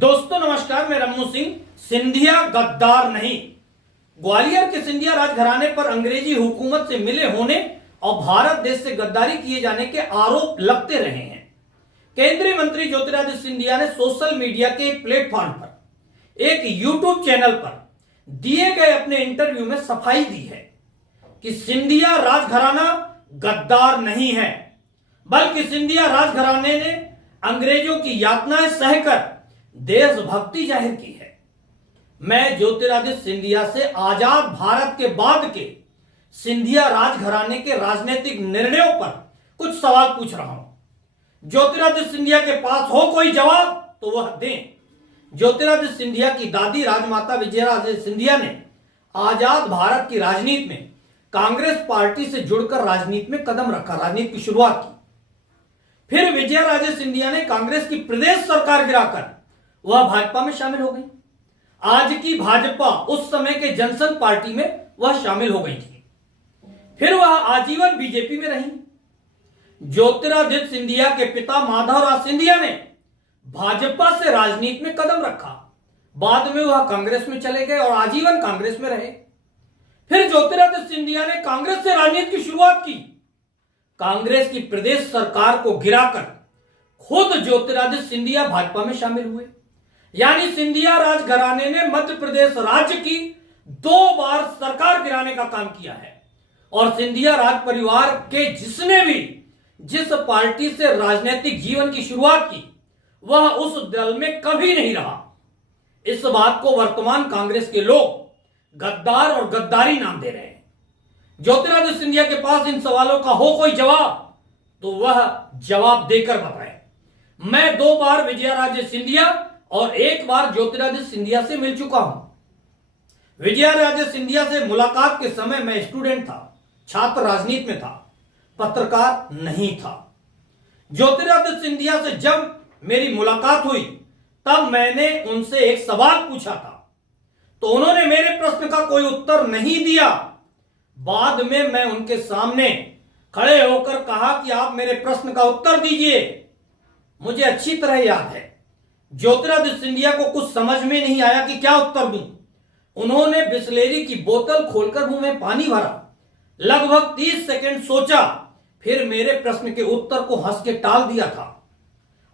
दोस्तों नमस्कार, मैं रम्मू सिंह। सिंधिया गद्दार नहीं। ग्वालियर के सिंधिया राजघराने पर अंग्रेजी हुकूमत से मिले होने और भारत देश से गद्दारी किए जाने के आरोप लगते रहे हैं। केंद्रीय मंत्री ज्योतिरादित्य सिंधिया ने सोशल मीडिया के एक प्लेटफॉर्म पर, एक यूट्यूब चैनल पर दिए गए अपने इंटरव्यू में सफाई दी है कि सिंधिया राजघराना गद्दार नहीं है, बल्कि सिंधिया राजघराने ने अंग्रेजों की यातनाएं सहकर देशभक्ति जाहिर की है। मैं ज्योतिरादित्य सिंधिया से आजाद भारत के बाद के सिंधिया राजघराने के राजनीतिक निर्णयों पर कुछ सवाल पूछ रहा हूं। ज्योतिरादित्य सिंधिया के पास हो कोई जवाब तो वह दें। ज्योतिरादित्य सिंधिया की दादी राजमाता विजयाराजे सिंधिया ने आजाद भारत की राजनीति में कांग्रेस पार्टी से जुड़कर राजनीति में कदम रखा, राजनीति की शुरुआत की। फिर विजयाराजे सिंधिया ने कांग्रेस की प्रदेश सरकार गिराकर वह भाजपा में शामिल हो गई। आज की भाजपा उस समय के जनसंघ पार्टी में वह शामिल हो गई थी। फिर वह आजीवन बीजेपी में रही। ज्योतिरादित्य सिंधिया के पिता माधवराव सिंधिया ने भाजपा से राजनीति में कदम रखा। बाद में वह कांग्रेस में चले गए और आजीवन कांग्रेस में रहे। फिर ज्योतिरादित्य सिंधिया ने कांग्रेस से राजनीति की शुरुआत की। कांग्रेस की प्रदेश सरकार को गिराकर खुद ज्योतिरादित्य सिंधिया भाजपा में शामिल हुए। यानी सिंधिया राजघराने ने मध्य प्रदेश राज्य की 2 बार सरकार गिराने का काम किया है। और सिंधिया राज परिवार के जिसने भी जिस पार्टी से राजनीतिक जीवन की शुरुआत की वह उस दल में कभी नहीं रहा। इस बात को वर्तमान कांग्रेस के लोग गद्दार और गद्दारी नाम दे रहे हैं। ज्योतिरादित्य सिंधिया के पास इन सवालों का हो कोई जवाब तो वह जवाब देकर बताए। मैं 2 बार विजयाराजे सिंधिया और 1 बार ज्योतिरादित्य सिंधिया से मिल चुका हूं। विजयाराजे सिंधिया से मुलाकात के समय मैं स्टूडेंट था, छात्र राजनीति में था, पत्रकार नहीं था। ज्योतिरादित्य सिंधिया से जब मेरी मुलाकात हुई तब मैंने उनसे एक सवाल पूछा था, तो उन्होंने मेरे प्रश्न का कोई उत्तर नहीं दिया। बाद में मैं उनके सामने खड़े होकर कहा कि आप मेरे प्रश्न का उत्तर दीजिए। मुझे अच्छी तरह याद है, ज्योतिरादित्य सिंधिया को कुछ समझ में नहीं आया कि क्या उत्तर दूं। उन्होंने बिस्लेरी की बोतल खोलकर मुंह में पानी भरा, लगभग 30 सेकंड सोचा, फिर मेरे प्रश्न के उत्तर को हंस के टाल दिया था।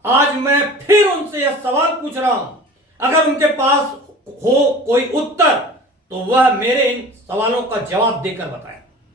आज मैं फिर उनसे यह सवाल पूछ रहा हूं, अगर उनके पास हो कोई उत्तर तो वह मेरे इन सवालों का जवाब देकर बताएं।